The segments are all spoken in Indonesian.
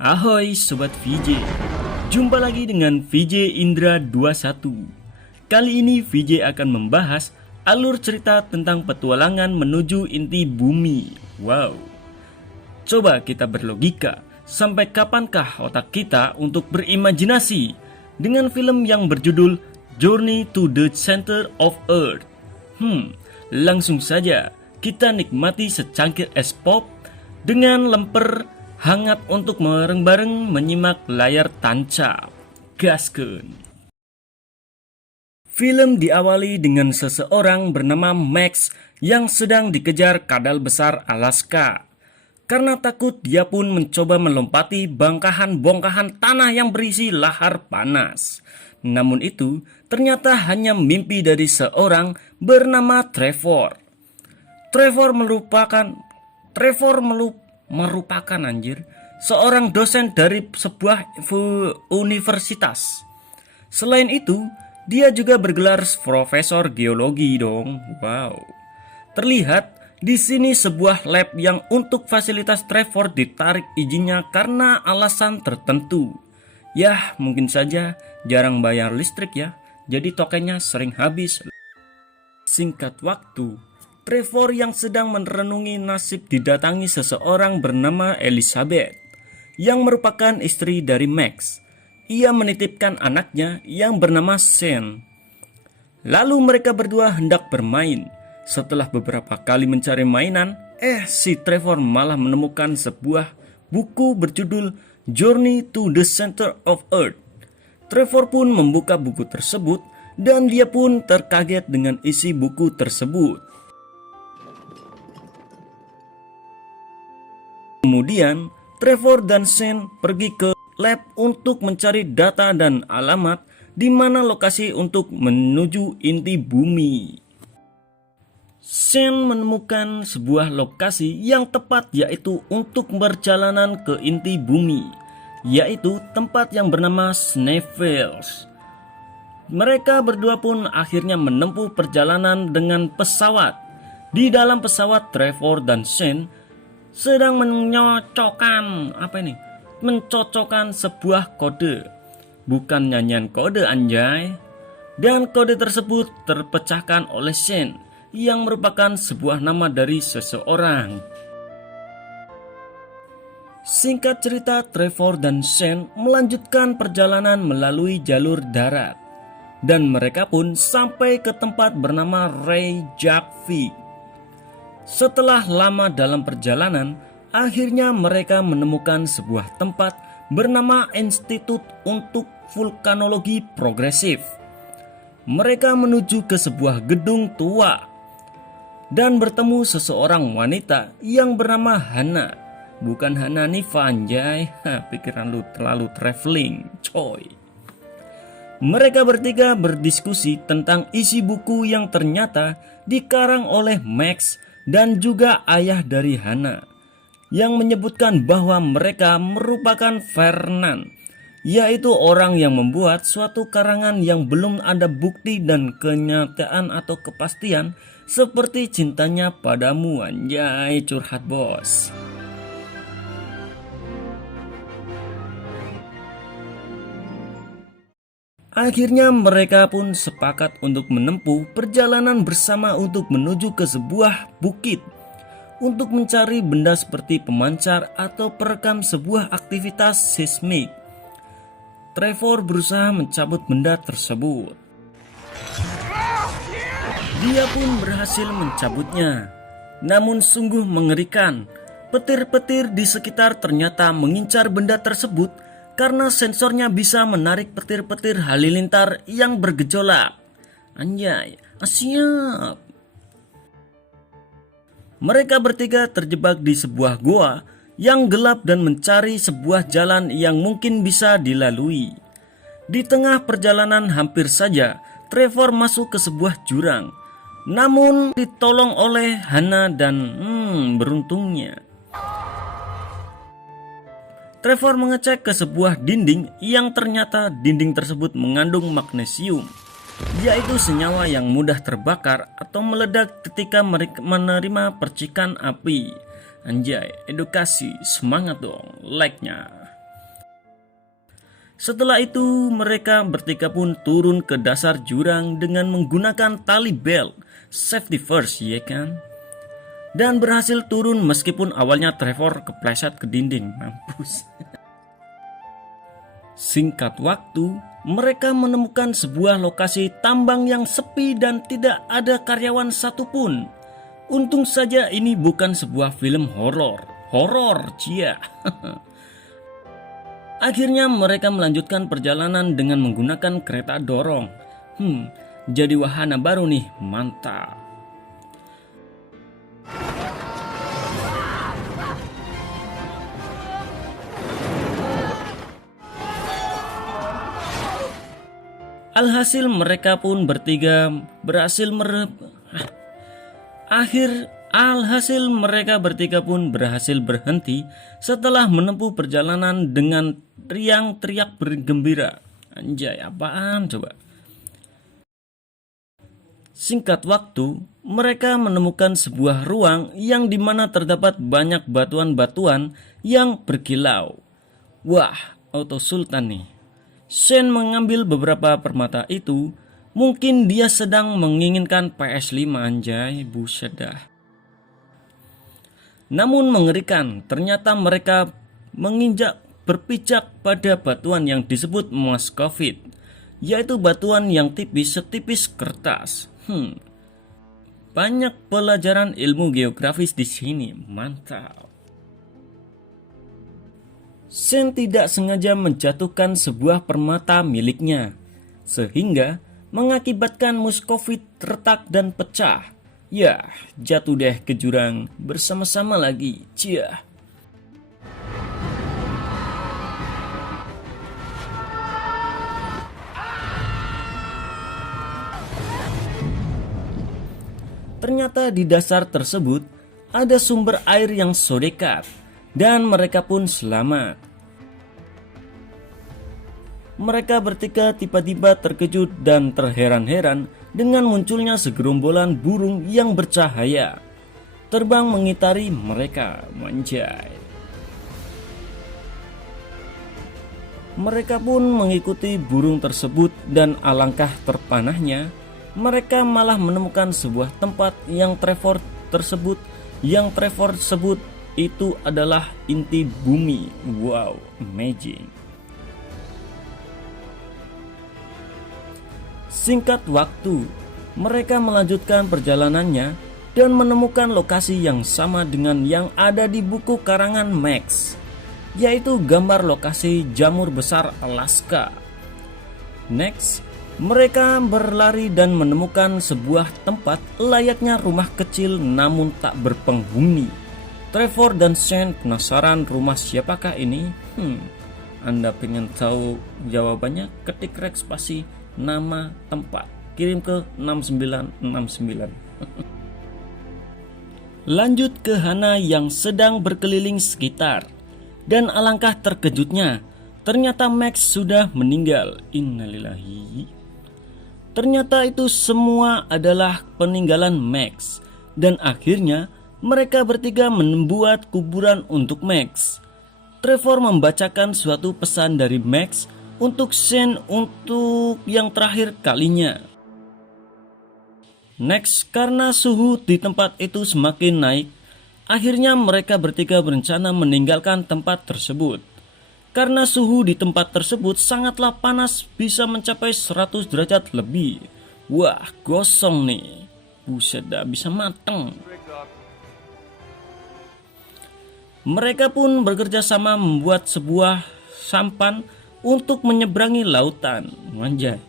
Ahoy Sobat VJ, jumpa lagi dengan VJ Indra 21. Kali ini VJ akan membahas alur cerita tentang petualangan menuju inti bumi. Wow, coba kita berlogika, sampai kapankah otak kita untuk berimajinasi dengan film yang berjudul Journey to the Center of Earth? Langsung saja kita nikmati secangkir es pop dengan lemper hangat untuk bareng-bareng menyimak layar tancap. Gaskeun. Film diawali dengan seseorang bernama Max yang sedang dikejar kadal besar Alaska. Karena takut, dia pun mencoba melompati bongkahan tanah yang berisi lahar panas. Namun itu ternyata hanya mimpi dari seorang bernama Trevor. Trevor merupakan seorang dosen dari sebuah universitas. Selain itu, dia juga bergelar profesor geologi dong. Wow. Terlihat di sini sebuah lab yang untuk fasilitas Trevor ditarik izinnya karena alasan tertentu. Yah, mungkin saja jarang bayar listrik ya, jadi tokennya sering habis. Singkat waktu, Trevor yang sedang merenungi nasib didatangi seseorang bernama Elizabeth, yang merupakan istri dari Max. Ia menitipkan anaknya yang bernama Shane. Lalu mereka berdua hendak bermain. Setelah beberapa kali mencari mainan, si Trevor malah menemukan sebuah buku berjudul Journey to the Center of Earth. Trevor pun membuka buku tersebut dan dia pun terkaget dengan isi buku tersebut. Kemudian, Trevor dan Shane pergi ke lab untuk mencari data dan alamat di mana lokasi untuk menuju inti bumi. Shane menemukan sebuah lokasi yang tepat, yaitu untuk perjalanan ke inti bumi, yaitu tempat yang bernama Sneffels. Mereka berdua pun akhirnya menempuh perjalanan dengan pesawat. Di dalam pesawat, Trevor dan Shane sedang mencocokkan sebuah kode. Bukan nyanyian kode anjay. Dan kode tersebut terpecahkan oleh Shane, yang merupakan sebuah nama dari seseorang. Singkat cerita, Trevor dan Shane melanjutkan perjalanan melalui jalur darat, dan mereka pun sampai ke tempat bernama Reykjavik. Setelah lama dalam perjalanan, akhirnya mereka menemukan sebuah tempat bernama Institut untuk Vulkanologi Progresif. Mereka menuju ke sebuah gedung tua dan bertemu seseorang wanita yang bernama Hana. Bukan Hana Nifa anjay, pikiran lu terlalu traveling coy. Mereka bertiga berdiskusi tentang isi buku yang ternyata dikarang oleh Max dan juga ayah dari Hana, yang menyebutkan bahwa mereka merupakan Fernand, yaitu orang yang membuat suatu karangan yang belum ada bukti dan kenyataan atau kepastian, seperti cintanya padamu anjay, curhat bos. Akhirnya mereka pun sepakat untuk menempuh perjalanan bersama untuk menuju ke sebuah bukit untuk mencari benda seperti pemancar atau perekam sebuah aktivitas seismik. Trevor berusaha mencabut benda tersebut. Dia pun berhasil mencabutnya. Namun sungguh mengerikan, petir-petir di sekitar ternyata mengincar benda tersebut karena sensornya bisa menarik petir-petir halilintar yang bergejolak. Anjay, siap. Mereka bertiga terjebak di sebuah goa yang gelap dan mencari sebuah jalan yang mungkin bisa dilalui. Di tengah perjalanan hampir saja Trevor masuk ke sebuah jurang. Namun ditolong oleh Hana dan beruntungnya Trevor mengecek ke sebuah dinding yang ternyata dinding tersebut mengandung magnesium, yaitu senyawa yang mudah terbakar atau meledak ketika menerima percikan api. Anjay, edukasi, semangat dong, like-nya. Setelah itu mereka bertiga pun turun ke dasar jurang dengan menggunakan tali belt, safety first ya kan. Dan berhasil turun meskipun awalnya Trevor kepleset ke dinding, mampus. Singkat waktu, mereka menemukan sebuah lokasi tambang yang sepi dan tidak ada karyawan satupun. Untung saja ini bukan sebuah film horor. Horor, cia. Akhirnya mereka melanjutkan perjalanan dengan menggunakan kereta dorong. Jadi wahana baru nih, mantap. Alhasil mereka pun bertiga berhasil berhenti setelah menempuh perjalanan dengan teriak bergembira. Anjay, apaan coba? Singkat waktu, mereka menemukan sebuah ruang yang dimana terdapat banyak batuan-batuan yang berkilau. Wah, auto sultan nih. Shen mengambil beberapa permata itu. Mungkin dia sedang menginginkan PS5, anjay, buset dah. Namun mengerikan, ternyata mereka berpijak pada batuan yang disebut Moskovit, yaitu batuan yang tipis setipis kertas. Banyak pelajaran ilmu geografis di sini, mantap. Shen tidak sengaja menjatuhkan sebuah permata miliknya, sehingga mengakibatkan Moskovit retak dan pecah. Ya, jatuh deh ke jurang bersama-sama lagi. Cia. Ternyata di dasar tersebut ada sumber air yang sodekat dan mereka pun selamat. Mereka bertiga tiba-tiba terkejut dan terheran-heran dengan munculnya segerombolan burung yang bercahaya terbang mengitari mereka. Manjai. Mereka pun mengikuti burung tersebut dan alangkah terpanahnya mereka malah menemukan sebuah tempat yang Trevor sebut itu adalah inti bumi. Wow, amazing. Singkat waktu, mereka melanjutkan perjalanannya dan menemukan lokasi yang sama dengan yang ada di buku karangan Max, yaitu gambar lokasi jamur besar Alaska. Next, mereka berlari dan menemukan sebuah tempat layaknya rumah kecil namun tak berpenghuni. Trevor dan Shen penasaran rumah siapakah ini? Anda pengen tahu jawabannya? Ketik rek spasi nama tempat, kirim ke 6969. Lanjut ke Hana yang sedang berkeliling sekitar. Dan alangkah terkejutnya, ternyata Max sudah meninggal. Innalillahi. Ternyata itu semua adalah peninggalan Max. Dan akhirnya mereka bertiga membuat kuburan untuk Max. Trevor membacakan suatu pesan dari Max untuk Shen untuk yang terakhir kalinya. Next, karena suhu di tempat itu semakin naik, akhirnya mereka bertiga berencana meninggalkan tempat tersebut. Karena suhu di tempat tersebut sangatlah panas, bisa mencapai 100 derajat lebih. Wah, gosong nih. Buset dah, bisa mateng. Mereka pun bekerja sama membuat sebuah sampan untuk menyeberangi lautan. Manjai.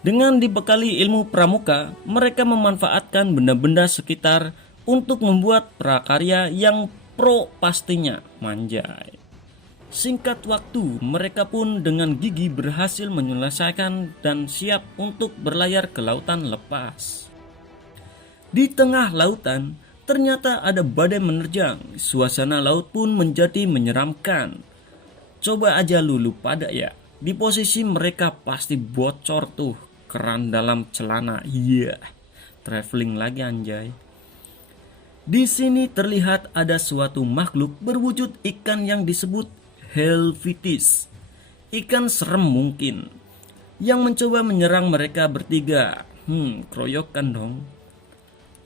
Dengan dibekali ilmu pramuka, mereka memanfaatkan benda-benda sekitar untuk membuat prakarya yang pro pastinya. Manjai. Singkat waktu, mereka pun dengan gigi berhasil menyelesaikan dan siap untuk berlayar ke lautan lepas. Di tengah lautan, ternyata ada badai menerjang. Suasana laut pun menjadi menyeramkan. Coba aja lu pada ya, di posisi mereka pasti bocor tuh keran dalam celana. Iya, traveling lagi anjay. Di sini terlihat ada suatu makhluk berwujud ikan yang disebut Helvitis, ikan serem mungkin, yang mencoba menyerang mereka bertiga. Keroyokan dong.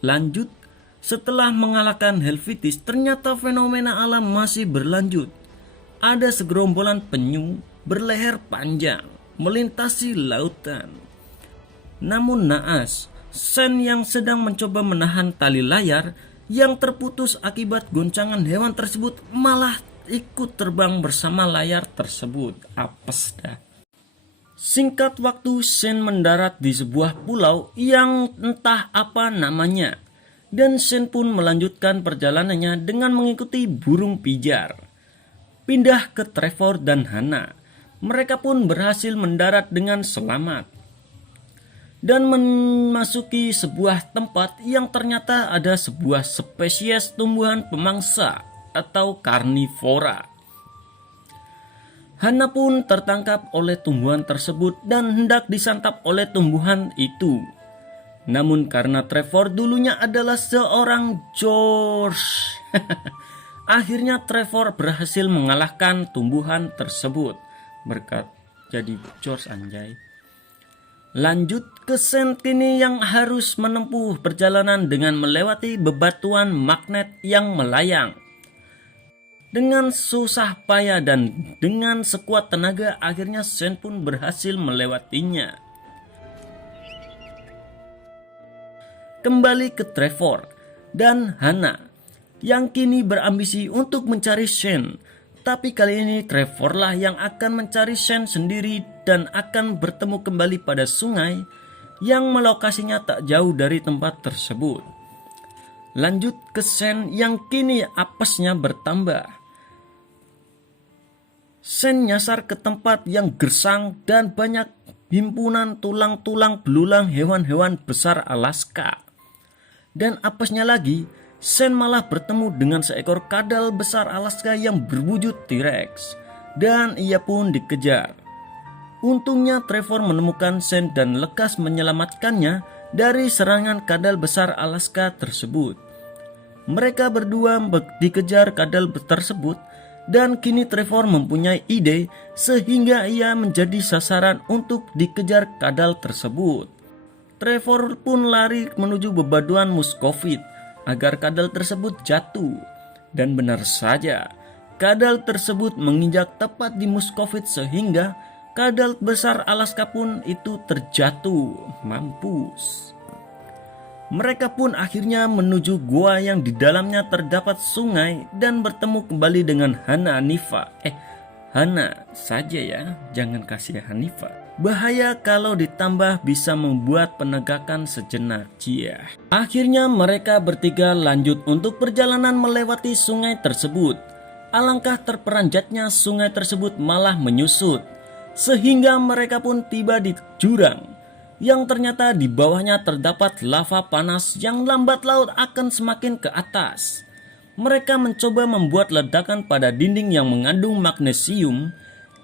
Lanjut, setelah mengalahkan Helvitis, ternyata fenomena alam masih berlanjut. Ada segerombolan penyu berleher panjang melintasi lautan. Namun naas, Sen yang sedang mencoba menahan tali layar yang terputus akibat goncangan hewan tersebut malah ikut terbang bersama layar tersebut. Apes dah. Singkat waktu, Sen mendarat di sebuah pulau yang entah apa namanya. Dan Sen pun melanjutkan perjalanannya dengan mengikuti burung pijar. Pindah ke Trevor dan Hana. Mereka pun berhasil mendarat dengan selamat. Dan memasuki sebuah tempat yang ternyata ada sebuah spesies tumbuhan pemangsa atau karnivora. Hana pun tertangkap oleh tumbuhan tersebut dan hendak disantap oleh tumbuhan itu. Namun karena Trevor dulunya adalah seorang George, akhirnya Trevor berhasil mengalahkan tumbuhan tersebut. Berkat jadi George anjay. Lanjut ke Sen kini yang harus menempuh perjalanan dengan melewati bebatuan magnet yang melayang. Dengan susah payah dan dengan sekuat tenaga akhirnya Sen pun berhasil melewatinya. Kembali ke Trevor dan Hana yang kini berambisi untuk mencari Sen. Tapi kali ini Trevor lah yang akan mencari Sen sendiri dan akan bertemu kembali pada sungai yang melokasinya tak jauh dari tempat tersebut. Lanjut ke Sen yang kini apesnya bertambah. Sen nyasar ke tempat yang gersang dan banyak himpunan tulang-tulang belulang hewan-hewan besar Alaska. Dan apesnya lagi, Sen malah bertemu dengan seekor kadal besar Alaska yang berwujud T-Rex. Dan ia pun dikejar. Untungnya Trevor menemukan Sen dan lekas menyelamatkannya dari serangan kadal besar Alaska tersebut. Mereka berdua dikejar kadal tersebut dan kini Trevor mempunyai ide sehingga ia menjadi sasaran untuk dikejar kadal tersebut. Trevor pun lari menuju bebatuan Muscovite agar kadal tersebut jatuh. Dan benar saja, kadal tersebut menginjak tepat di Muscovite sehingga kadal besar Alaska pun itu terjatuh. Mampus. Mereka pun akhirnya menuju gua yang di dalamnya terdapat sungai dan bertemu kembali dengan Hana Hanifa. Hana saja ya, jangan kasih Hanifa. Bahaya kalau ditambah bisa membuat penegakan sejenak. Akhirnya mereka bertiga lanjut untuk perjalanan melewati sungai tersebut. Alangkah terperanjatnya sungai tersebut malah menyusut. Sehingga mereka pun tiba di jurang yang ternyata di bawahnya terdapat lava panas yang lambat laun akan semakin ke atas. Mereka mencoba membuat ledakan pada dinding yang mengandung magnesium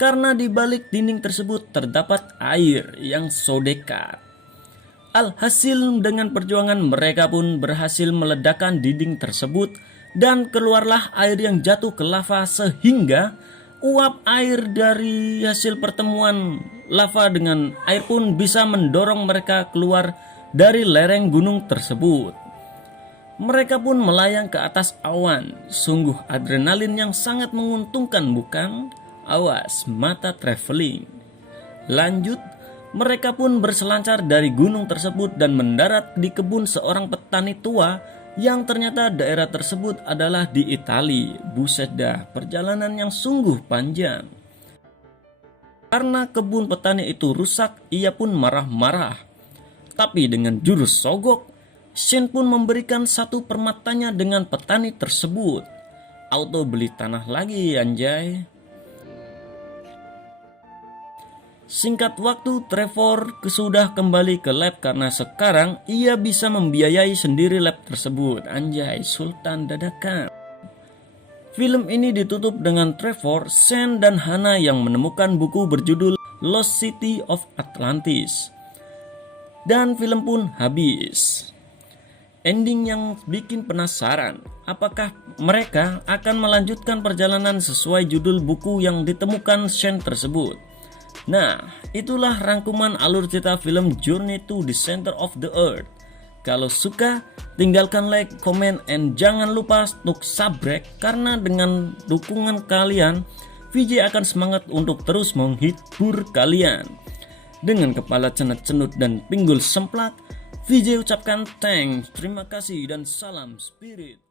karena di balik dinding tersebut terdapat air yang sodekat. Alhasil dengan perjuangan mereka pun berhasil meledakkan dinding tersebut dan keluarlah air yang jatuh ke lava sehingga uap air dari hasil pertemuan lava dengan air pun bisa mendorong mereka keluar dari lereng gunung tersebut. Mereka pun melayang ke atas awan. Sungguh adrenalin yang sangat menguntungkan bukan? Awas mata traveling. Lanjut, mereka pun berselancar dari gunung tersebut dan mendarat di kebun seorang petani tua yang ternyata daerah tersebut adalah di Italia. Buset dah, perjalanan yang sungguh panjang. Karena kebun petani itu rusak, ia pun marah-marah. Tapi dengan jurus sogok, Sen pun memberikan satu permatanya dengan petani tersebut. Auto beli tanah lagi anjay. Singkat waktu, Trevor sudah kembali ke lab karena sekarang ia bisa membiayai sendiri lab tersebut. Anjay, sultan dadakan. Film ini ditutup dengan Trevor, Sen, dan Hana yang menemukan buku berjudul Lost City of Atlantis. Dan film pun habis. ending yang bikin penasaran. Apakah mereka akan melanjutkan perjalanan sesuai judul buku yang ditemukan Shen tersebut? Nah, itulah rangkuman alur cerita film Journey to the Center of the Earth. Kalau suka, tinggalkan like, komen, and jangan lupa untuk subscribe, karena dengan dukungan kalian, VJ akan semangat untuk terus menghibur kalian. Dengan kepala cenut-cenut dan pinggul semplak, VJ ucapkan thanks, terima kasih, dan salam spirit.